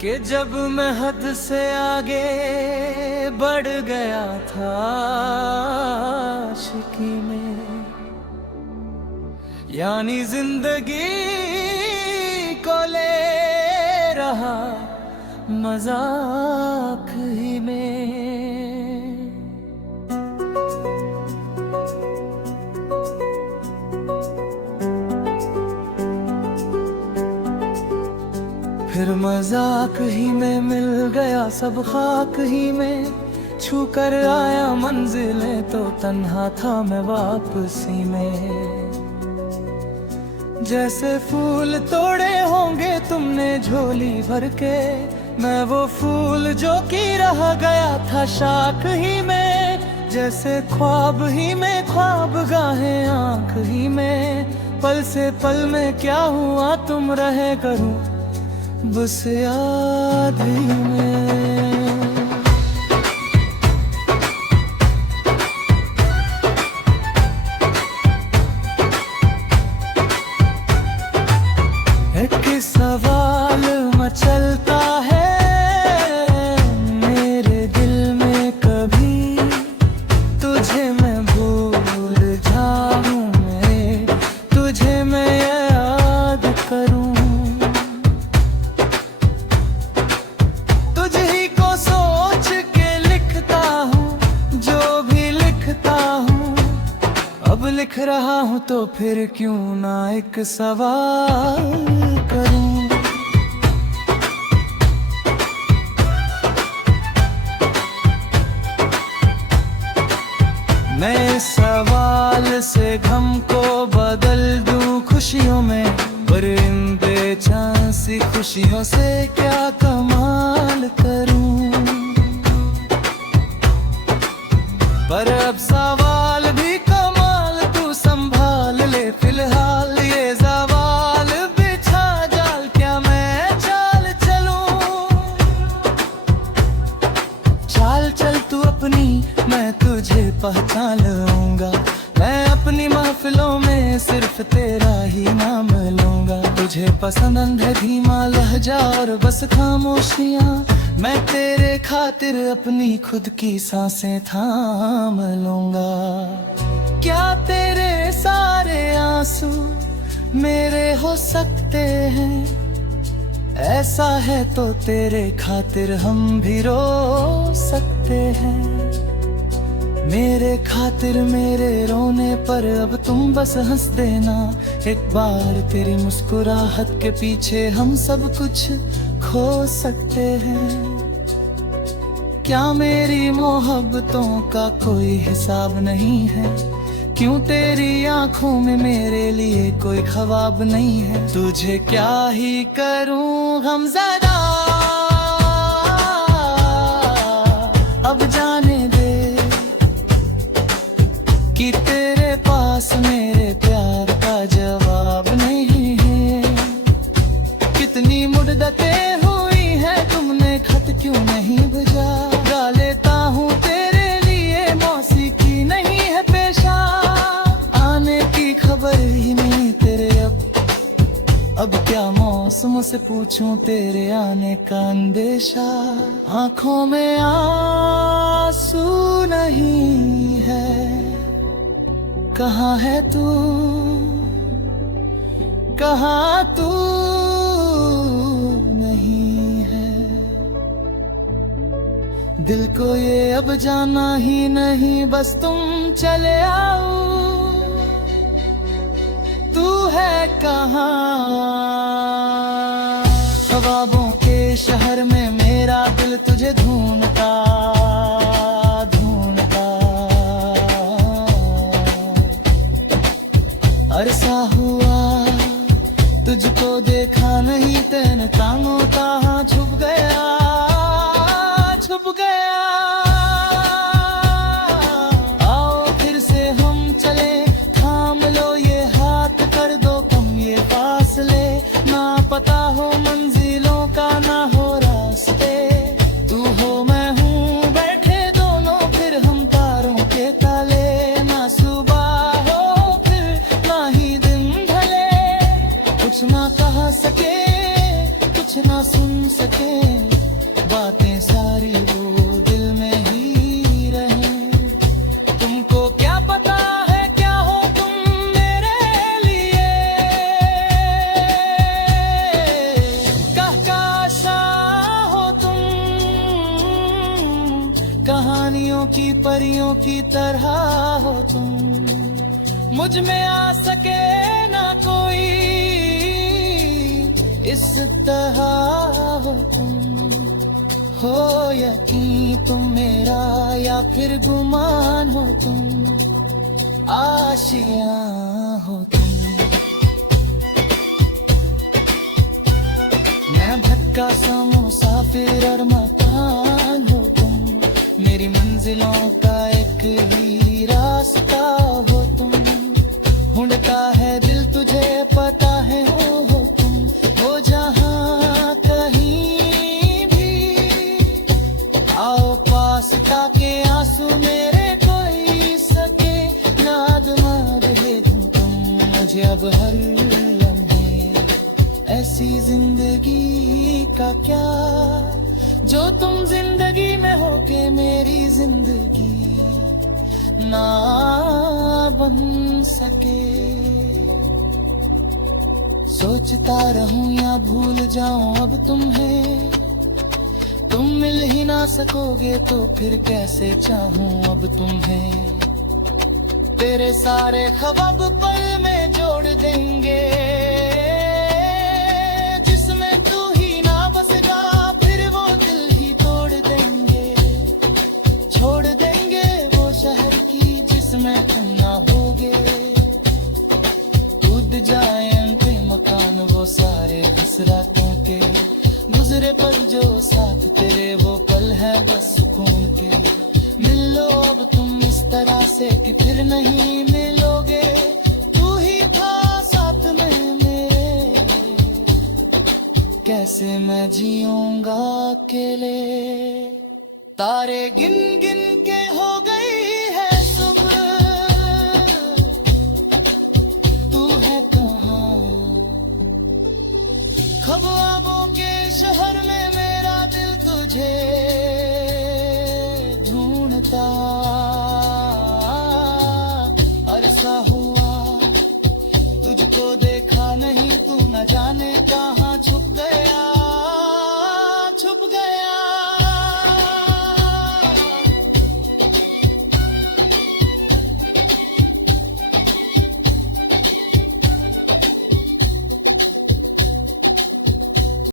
कि जब मैं हद से आगे बढ़ गया था आशिकी में, यानी जिंदगी को ले रहा मजाक ही में। फिर मजाक ही में मिल गया सब खाक ही में, छू कर आया मंजिलें तो तन्हा था मैं वापसी में। जैसे फूल तोड़े होंगे तुमने झोली भर के, मैं वो फूल जो कि रह गया था शाख ही में। जैसे ख्वाब ही में ख्वाब गाहें आँख ही में, पल से पल में क्या हुआ तुम रहे करूं बस याद ही में। एक सवाल मचलता है मेरे दिल में, कभी तुझे मैं भूल जाऊं मैं, तुझे मैं याद करूं। तुझी को सोच के लिखता हूँ जो भी लिखता हूँ, अब लिख रहा हूँ तो फिर क्यों ना एक सवाल करूं। मैं इस सवाल से गम को बदल दूं खुशियों में, पर इन बेचैन सी खुशियों से क्या कमाल करूं। पर अब सवाल भी कमाल तू संभाल ले, फिलहाल ये सवाल बिछा जाल क्या मैं चाल चलूं। चाल चल तू अपनी मैं तुझे पहचान लूंगा, मैं अपनी महफिलों में सिर्फ तेरा ही नाम लूंगा। तुझे पसंद अंधे धीमा लहजा और बस खामोशियां, मैं तेरे खातिर अपनी खुद की सांसें थाम लूंगा। क्या तेरे सारे आंसू मेरे हो सकते हैं, ऐसा है तो तेरे खातिर हम भी रो सकते हैं। मेरे खातिर मेरे रोने पर अब तुम बस हंस देना, एक बार तेरी मुस्कुराहट के पीछे हम सब कुछ खो सकते हैं। क्या मेरी मोहब्बतों का कोई हिसाब नहीं है, क्यों तेरी आंखों में मेरे लिए कोई ख्वाब नहीं है। तुझे क्या ही करूं गमज़दा, अब जाने दे कि तेरे पास मेरे प्यार का जवाब नहीं है। कितनी मुद्दतें हुई है तुमने खत क्यों नहीं भेजा, गा लेता हूँ तेरे लिए मौसीकी नहीं है पेशा। आने की खबर ही नहीं तेरे अब क्या मौसम से पूछूं तेरे आने का अंदेशा। आंखों में आंसू नहीं है, कहाँ है तू, कहाँ तू नहीं है। दिल को ये अब जाना ही नहीं बस तुम चले आओ, तू है कहाँ। ख्वाबों के शहर में मेरा दिल तुझे ढूंढता ढूंढता, अरसा हुआ तुझको देखा नहीं, तेन तांगों ताहा छुप गया छुप गया। आओ फिर से हम चले, थाम लो ये हाथ, कर दो कम ये फासले। ना पता हो मंजिलों का ना हो रास्ते, तू हो मैं हूँ बैठे दोनों फिर हम तारों के ताले। ना सुबह हो फिर ना ही दिन ढले, कुछ ना कहा सके कुछ कुछ ना सुन सके, बातें सारी वो दिल में ही रहे। तुमको क्या पता है क्या हो तुम मेरे लिए, कहकाशा हो तुम, कहानियों की परियों की तरह हो तुम। मुझ में आ सके ना कोई इस तरह हो तुम। हो यकीन तुम मेरा या फिर गुमान हो तुम, आशिया हो तुम। मैं भटका सा मुसाफिर और मकान हो तुम, मेरी मंजिलों का एक ही रास्ता हो तुम। ढूंढता है दिल तुझे पता है हो तुम, हो जहां कहीं भी। आओ पास ताके आंसू मेरे कोई सके, नाद मार है तुम मुझे अब हर लम्हे। ऐसी जिंदगी का क्या जो तुम जिंदगी में हो के मेरी जिंदगी ना बन सके। सोचता रहूं या भूल जाऊं अब तुम्हें, तुम मिल ही ना सकोगे तो फिर कैसे चाहूं अब तुम्हें। तेरे सारे ख्वाब पल में जोड़ देंगे, जिसमें तू ही ना बसेगा फिर वो दिल ही तोड़ देंगे। छोड़ देंगे वो शहर की जिसमें तुम ना होगे, कूद जाए अंधे मकान वो सारे हसरतों के। गुजरे पल जो साथ तेरे वो पल है बस सुकून के। मिल लो अब तुम इस तरह से कि फिर नहीं मिलोगे, तू ही था साथ में मेरे। कैसे मैं जीऊंगा अकेले, तारे गिन गिन के हो गई है सुबह। तू है कहाँ ख्वाबों के शहर में, मेरा दिल तुझे ढूंढता। अरसा हुआ तुझको देखा नहीं, तू न जाने कहाँ छुप